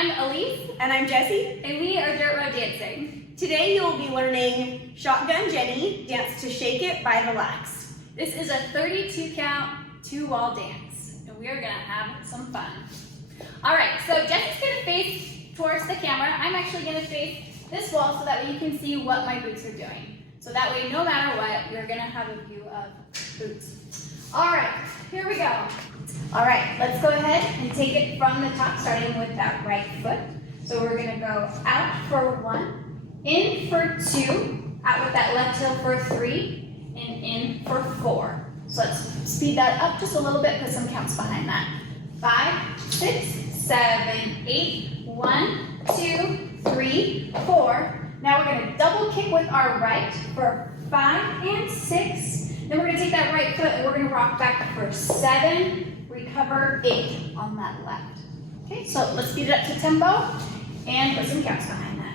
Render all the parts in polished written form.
I'm Elise. And I'm Jessie. And we are Dirt Road Dancing. Today you will be learning Shotgun Jenny, Dance to Shake It by Relax. This is a 32 count, 2-wall dance. And we are gonna have some fun. All right, so Jessie's gonna face towards the camera. I'm actually gonna face this wall so that way you can see what my boots are doing. So that way, no matter what, you're gonna have a view of boots. All right, here we go. All right, let's go ahead and take it from the top, starting with that right foot. So we're gonna go out for 1, in for 2, out with that left heel for 3, and in for 4. So let's speed that up just a little bit, put some counts behind that. 5, 6, 7, 8, 1, 2, 3, 4. Now we're gonna double kick with our right for 5 and 6. Then we're gonna take that right foot and we're gonna rock back for 7, recover 8 on that left. Okay, so let's speed it up to tempo and put some counts behind that.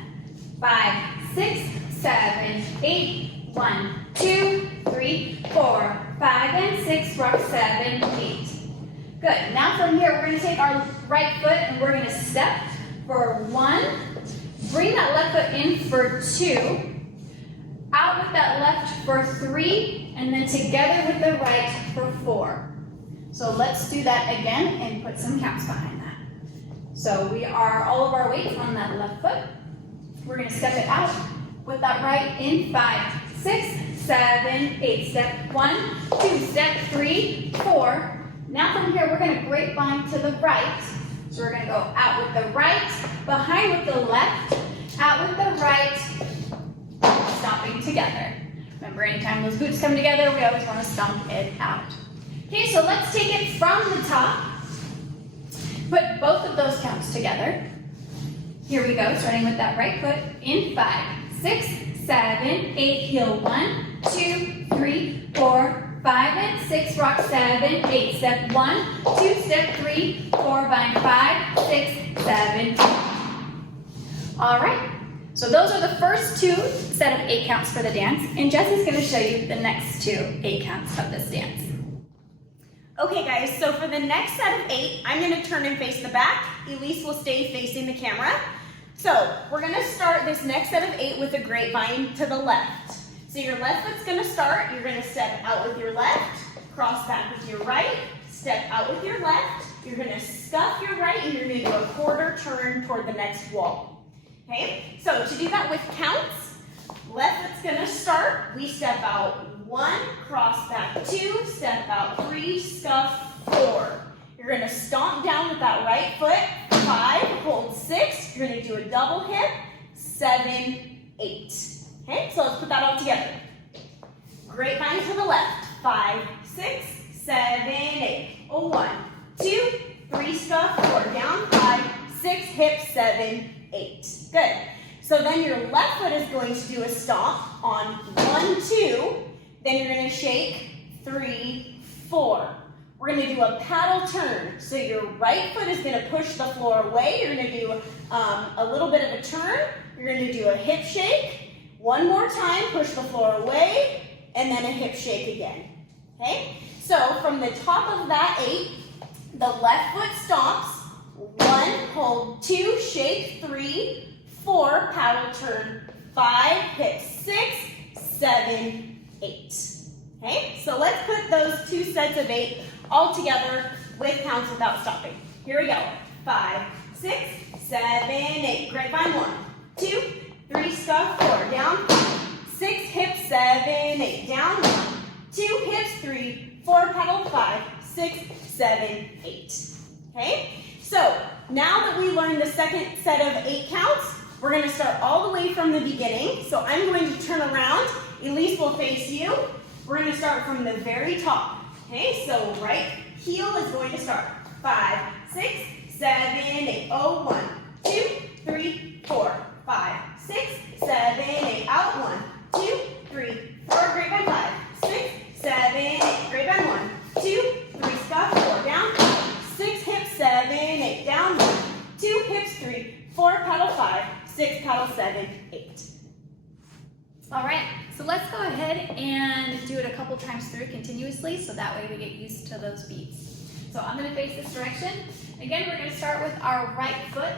5, 6, 7, 8, 1, 2, 3, 4, 5 and 6, rock 7, 8. Good, now from here we're gonna take our right foot and we're gonna step for 1, bring that left foot in for 2, out with that left for 3, and then together with the right for 4. So let's do that again and put some counts behind that. So we are all of our weight on that left foot. We're gonna step it out with that right in 5, 6, 7, 8. Step 1, 2, step 3, 4. Now from here, we're gonna grapevine to the right. So we're gonna go out with the right, behind with the left, out with the right, stomping together. Remember, anytime those boots come together, we always want to stomp it out. Okay, so let's take it from the top. Put both of those counts together. Here we go, starting with that right foot in 5, 6, 7, 8, heel 1, 2, 3, 4, 5 and 6, rock 7, 8. Step 1, 2, step 3, 4, bind 5, 6, 7, 8. All right. So those are the first 2 set of 8 counts for the dance, and Jessie's going to show you the next 2 8 counts of this dance. Okay guys, so for the next set of 8, I'm going to turn and face the back. Elise will stay facing the camera. So we're going to start this next set of 8 with a grapevine to the left. So your left foot's going to start, you're going to step out with your left, cross back with your right, step out with your left, you're going to scuff your right, and you're going to do a quarter turn toward the next wall. Okay, so to do that with counts, left foot's gonna start, we step out 1, cross back 2, step out 3, scuff 4. You're gonna stomp down with that right foot, 5, hold 6, you're gonna do a double hip, 7, 8. Okay, so let's put that all together. Grapevine to the left, 5, 6, 7, 8. 1, 2, 3, scuff 4, down 5, 6, hip 7, 8. Good. So then your left foot is going to do a stomp on 1, 2. Then you're going to shake 3, 4. We're going to do a paddle turn. So your right foot is going to push the floor away. You're going to do a little bit of a turn. You're going to do a hip shake. One more time, push the floor away, and then a hip shake again. Okay? So from the top of that 8, the left foot stomps. 1, hold 2, shake 3, 4, paddle turn 5, hip 6, 7, 8. Okay, so let's put those 2 sets of 8 all together with counts without stopping. Here we go. 5, 6, 7, 8. Grapevine 1, 2, 3, scuff 4, down 5, 6, hip 7, 8, down 1, 2, hips 3, 4, paddle 5, 6, 7, 8. Okay? So now that we learned the second set of 8 counts, we're going to start all the way from the beginning. So I'm going to turn around. Elise will face you. We're going to start from the very top. Okay, so right heel is going to start. 5, 6, 7, 8. 1, 2, 3, 4, 5, 6, 7, 8. Out 1, 2, 3, 4. Grapevine 5, 6, 7, 8. Grapevine 1, 2, 3, scuff 4, down 6, hip 7, 8, down 1, 2, hips 3, 4, paddle 5, 6, paddle 7, 8. All right, so let's go ahead and do it a couple times through continuously so that way we get used to those beats. So I'm going to face this direction. Again, we're going to start with our right foot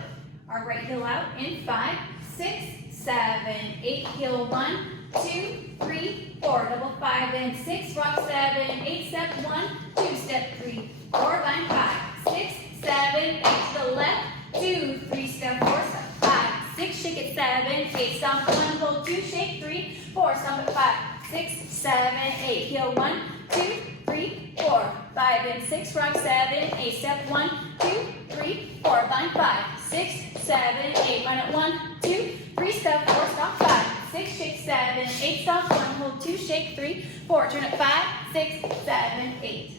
Our right heel out in 5, 6, 7, 8. Heel 1, 2, 3, 4. Double 5 and 6. Rock 7, 8. Step 1, 2. Step 3, 4. Bind 5, 6, 7, 8. To the left. 2, 3. Step 4. Step 5, 6. Shake it 7, 8. Stomp 1. Hold 2. Shake 3, 4. Stomp it 5, 6, 7, 8. Heel 1, 2, 3, 4. 5 and 6. Rock 7, 8. Step 1, 2, 3, 4. Bind 5, 6, 7, 8. Bind it 1, 2, 3. Step 4. Stomp 5, 6. Shake 7, 8. Stomp 1. Hold 2. Shake 3, 4. Turn it 5, 6, 7, 8.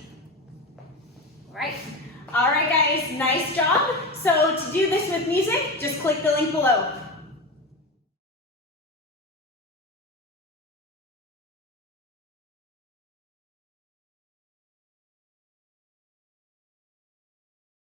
Right. All right, guys, nice job. So to do this with music, just click the link below.